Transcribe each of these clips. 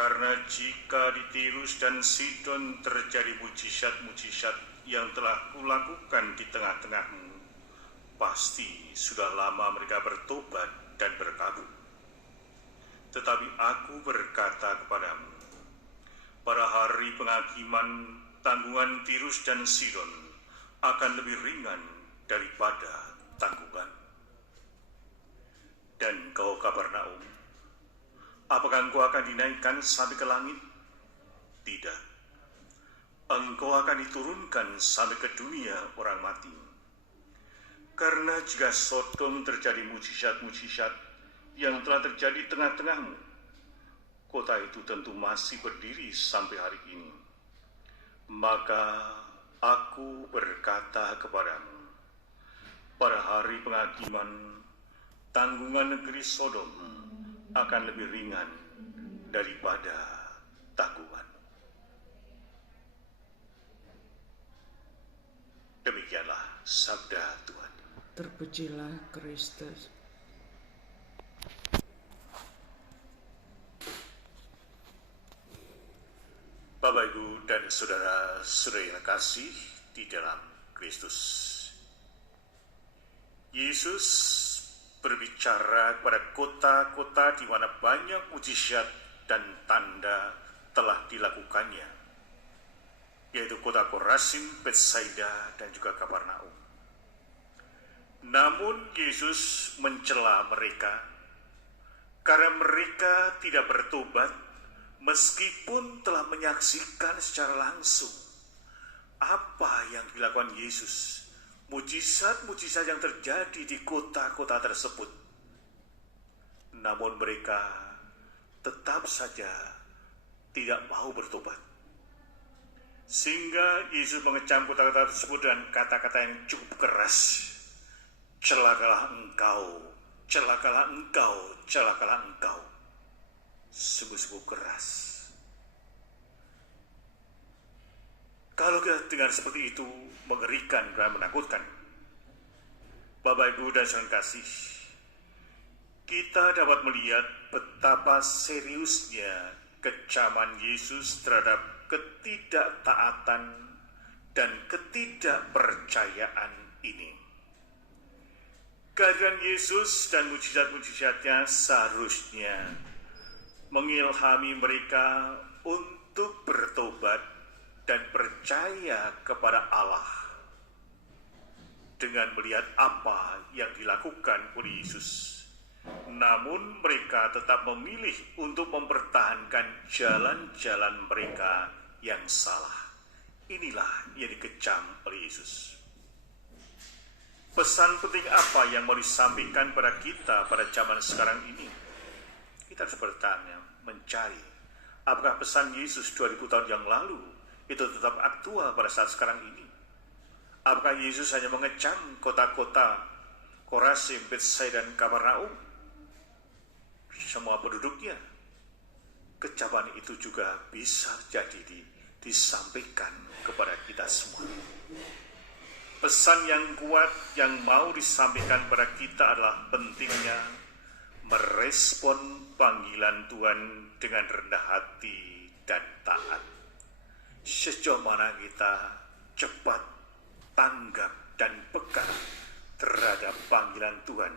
Karena jika di Tirus dan Sidon terjadi mujizat-mujizat yang telah kulakukan di tengah-tengahmu, pasti sudah lama mereka bertobat dan berkabung. Tetapi aku berkata kepadamu, pada hari penghakiman, tanggungan Tirus dan Sidon akan lebih ringan daripada tanggungan. Dan kau Kapernaum, apakah engkau akan dinaikkan sampai ke langit? Tidak. Engkau akan diturunkan sampai ke dunia orang mati. Karena jika Sodom terjadi mujizat-mujizat yang telah terjadi tengah-tengahmu, kota itu tentu masih berdiri sampai hari ini. Maka aku berkata kepadamu, pada hari penghakiman, tanggungan negeri Sodom akan lebih ringan daripada tanggungan. Demikianlah sabda Tuhan. Terpujilah Kristus. Bapak, Ibu, dan saudara-saudara yang kasih di dalam Kristus, Yesus berbicara kepada kota-kota di mana banyak mujizat dan tanda telah dilakukannya, yaitu kota Korazim, Betsaida, dan juga Kapernaum. Namun Yesus mencela mereka karena mereka tidak bertobat meskipun telah menyaksikan secara langsung apa yang dilakukan Yesus, mujizat-mujizat yang terjadi di kota-kota tersebut. Namun mereka tetap saja tidak mau bertobat. Sehingga Yesus mengecam kota-kota tersebut dengan kata-kata yang cukup keras. Celakalah engkau, celakalah engkau, celakalah engkau. Sungguh-sungguh keras. Kalau kita dengar seperti itu, mengerikan dan menakutkan. Bapak, Ibu, dan saudara kasih, kita dapat melihat betapa seriusnya kecaman Yesus terhadap ketidaktaatan dan ketidakpercayaan ini. Kehadiran Yesus dan mujizat-mujizatnya seharusnya mengilhami mereka untuk bertobat dan percaya kepada Allah dengan melihat apa yang dilakukan oleh Yesus. Namun mereka tetap memilih untuk mempertahankan jalan-jalan mereka yang salah. Inilah yang dikecam oleh Yesus. Pesan penting apa yang mau disampaikan pada kita pada zaman sekarang ini? Kita harus bertanya, mencari, apakah pesan Yesus 2000 tahun yang lalu itu tetap aktual pada saat sekarang ini? Apakah Yesus hanya mengecam kota-kota Korazim, Betsaida, dan Kapernaum, semua penduduknya? Kecaman itu juga bisa jadi disampaikan kepada kita semua. Pesan yang kuat yang mau disampaikan pada kita adalah pentingnya merespon panggilan Tuhan dengan rendah hati dan taat. Sejauh mana kita cepat tanggap dan peka terhadap panggilan Tuhan.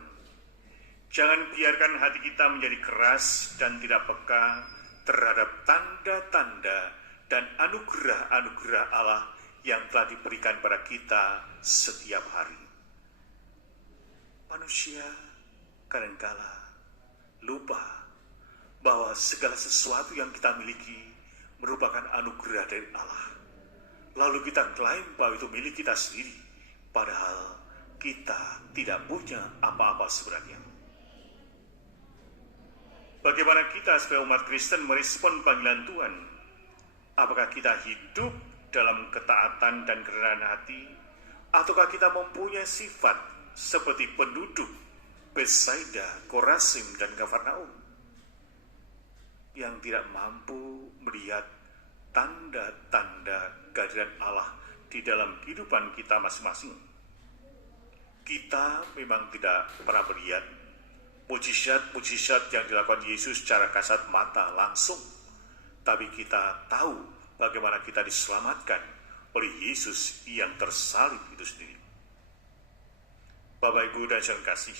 Jangan biarkan hati kita menjadi keras dan tidak peka terhadap tanda-tanda dan anugerah-anugerah Allah yang telah diberikan pada kita setiap hari. Manusia kadangkala lupa bahwa segala sesuatu yang kita miliki merupakan anugerah dari Allah. Lalu kita klaim bahwa itu milik kita sendiri, padahal kita tidak punya apa-apa sebenarnya. Bagaimana kita sebagai umat Kristen merespon panggilan Tuhan? Apakah kita hidup dalam ketaatan dan kerendahan hati, ataukah kita mempunyai sifat seperti penduduk Betsaida, Korazim, dan Kapernaum yang tidak mampu melihat tanda-tanda kehadiran Allah di dalam kehidupan kita masing-masing? Kita memang tidak pernah melihat mujizat-mujizat yang dilakukan Yesus secara kasat mata langsung. tapi kita tahu bagaimana kita diselamatkan oleh Yesus yang tersalib itu sendiri. Bapak, Ibu, dan saudara kasih,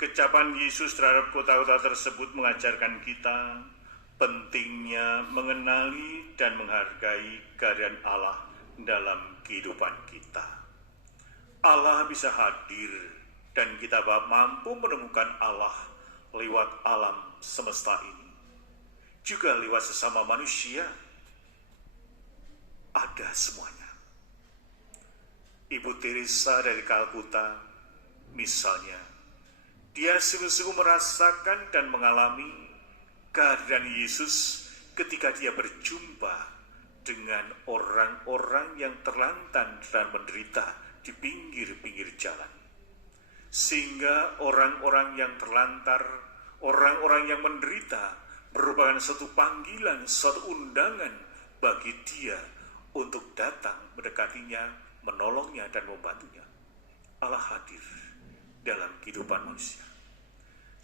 kecapan Yesus terhadap kota-kota tersebut mengajarkan kita pentingnya mengenali dan menghargai kehadiran Allah dalam kehidupan kita. Allah bisa hadir dan kita mampu menemukan Allah lewat alam semesta ini. Juga lewat sesama manusia. Ada semuanya. Ibu Teresa dari Kalkuta, misalnya, dia sungguh-sungguh merasakan dan mengalami kehadiran Yesus ketika dia berjumpa dengan orang-orang yang terlantar dan menderita di pinggir-pinggir jalan. Sehingga orang-orang yang terlantar, orang-orang yang menderita merupakan suatu panggilan, suatu undangan bagi dia untuk datang mendekatinya, menolongnya dan membantunya. Allah hadir dalam kehidupan manusia.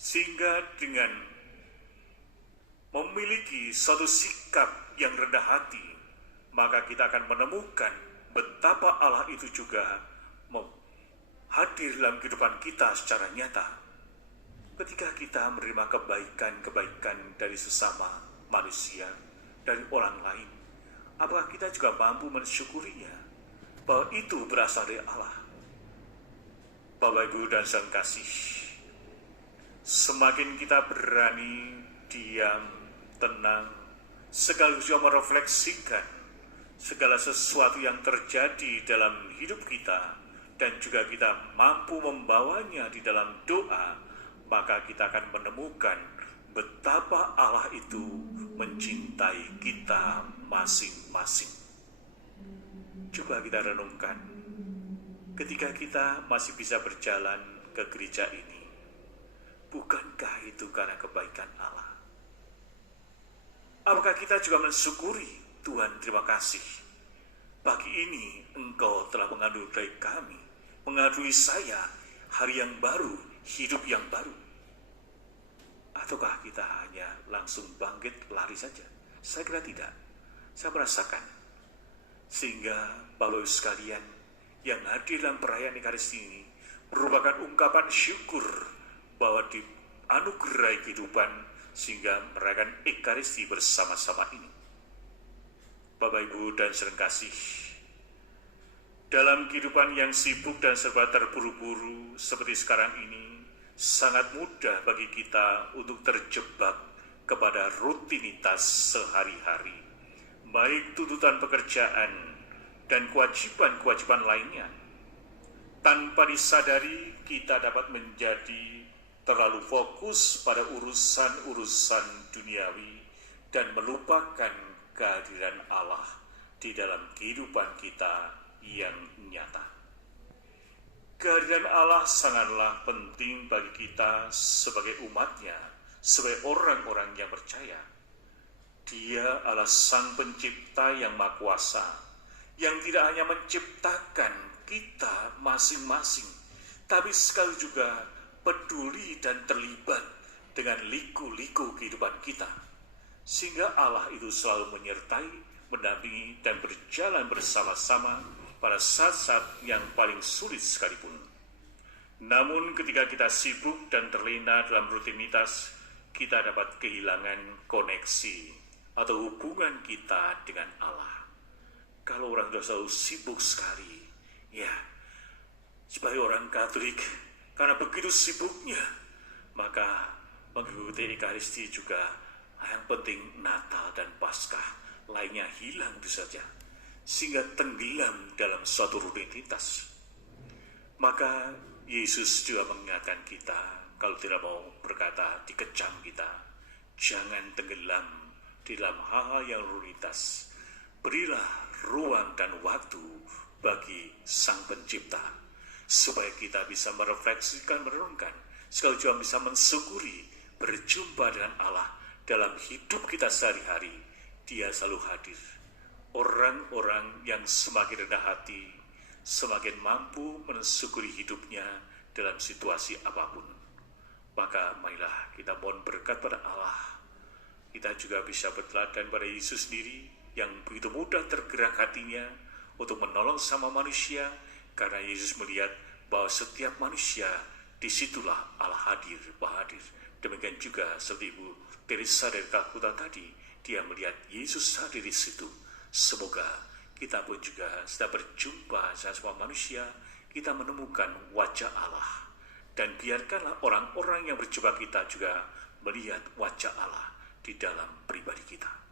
Sehingga dengan memiliki suatu sikap yang rendah hati, maka kita akan menemukan betapa Allah itu juga hadir dalam kehidupan kita secara nyata. Ketika kita menerima kebaikan-kebaikan dari sesama manusia, dari orang lain, apakah kita juga mampu mensyukurinya bahwa itu berasal dari Allah? Bapak, Ibu, dan saudara kasih, semakin kita berani diam, tenang, sekaligus juga merefleksikan segala sesuatu yang terjadi dalam hidup kita, dan juga kita mampu membawanya di dalam doa, maka kita akan menemukan betapa Allah itu mencintai kita masing-masing. Coba kita renungkan, ketika kita masih bisa berjalan ke gereja ini, bukankah itu karena kebaikan Allah? Apakah kita juga mensyukuri, Tuhan, terima kasih, pagi ini Engkau telah menganugerai kami, menganugerai saya hari yang baru, hidup yang baru? Ataukah kita hanya langsung bangkit lari saja? Saya kira tidak. Saya merasakan. Sehingga Bapak Ibu sekalian yang hadir dalam perayaan Ekaristi ini merupakan ungkapan syukur bahwa dianugerai kehidupan sehingga merayakan Ekaristi bersama-sama ini. Bapak, Ibu, dan saudara kasih, dalam kehidupan yang sibuk dan serba terburu-buru seperti sekarang ini, sangat mudah bagi kita untuk terjebak kepada rutinitas sehari-hari, baik tuntutan pekerjaan dan kewajiban-kewajiban lainnya. Tanpa disadari, kita dapat menjadi terlalu fokus pada urusan-urusan duniawi dan melupakan kehadiran Allah di dalam kehidupan kita yang nyata. Kehadiran Allah sangatlah penting bagi kita sebagai umatnya, sebagai orang-orang yang percaya. Dia adalah Sang Pencipta yang Maha Kuasa, yang tidak hanya menciptakan kita masing-masing, tapi sekali juga peduli dan terlibat dengan liku-liku kehidupan kita. Sehingga Allah itu selalu menyertai, mendampingi, dan berjalan bersama-sama pada saat-saat yang paling sulit sekalipun. Namun ketika kita sibuk dan terlena dalam rutinitas, kita dapat kehilangan koneksi atau hubungan kita dengan Allah. Kalau orang sudah selalu sibuk sekali, ya, sebagai orang Katolik, karena begitu sibuknya, maka mengikuti Ekaristi juga yang penting Natal dan Paskah, lainnya hilang itu saja, sehingga tenggelam dalam suatu rutinitas. Maka Yesus juga mengingatkan kita, kalau tidak mau berkata dikecam kita, jangan tenggelam di dalam hal-hal yang rutinitas. Berilah ruang dan waktu bagi Sang Pencipta, supaya kita bisa merefleksikan, merenungkan, sekali juga bisa mensyukuri berjumpa dengan Allah dalam hidup kita sehari-hari. Dia selalu hadir. Orang-orang yang semakin rendah hati, semakin mampu mensyukuri hidupnya dalam situasi apapun. Maka marilah kita mohon berkat pada Allah. kita juga bisa berteladan pada Yesus sendiri yang begitu mudah tergerak hatinya untuk menolong sama manusia, karena Yesus melihat bahwa setiap manusia disitulah Allah hadir, Bahadir. Demikian juga seperti Ibu Teresa dari Kalkuta tadi, dia melihat Yesus hadir di situ. Semoga kita pun juga sedang berjumpa sama manusia, kita menemukan wajah Allah. Dan biarkanlah orang-orang yang berjumpa kita juga melihat wajah Allah di dalam pribadi kita.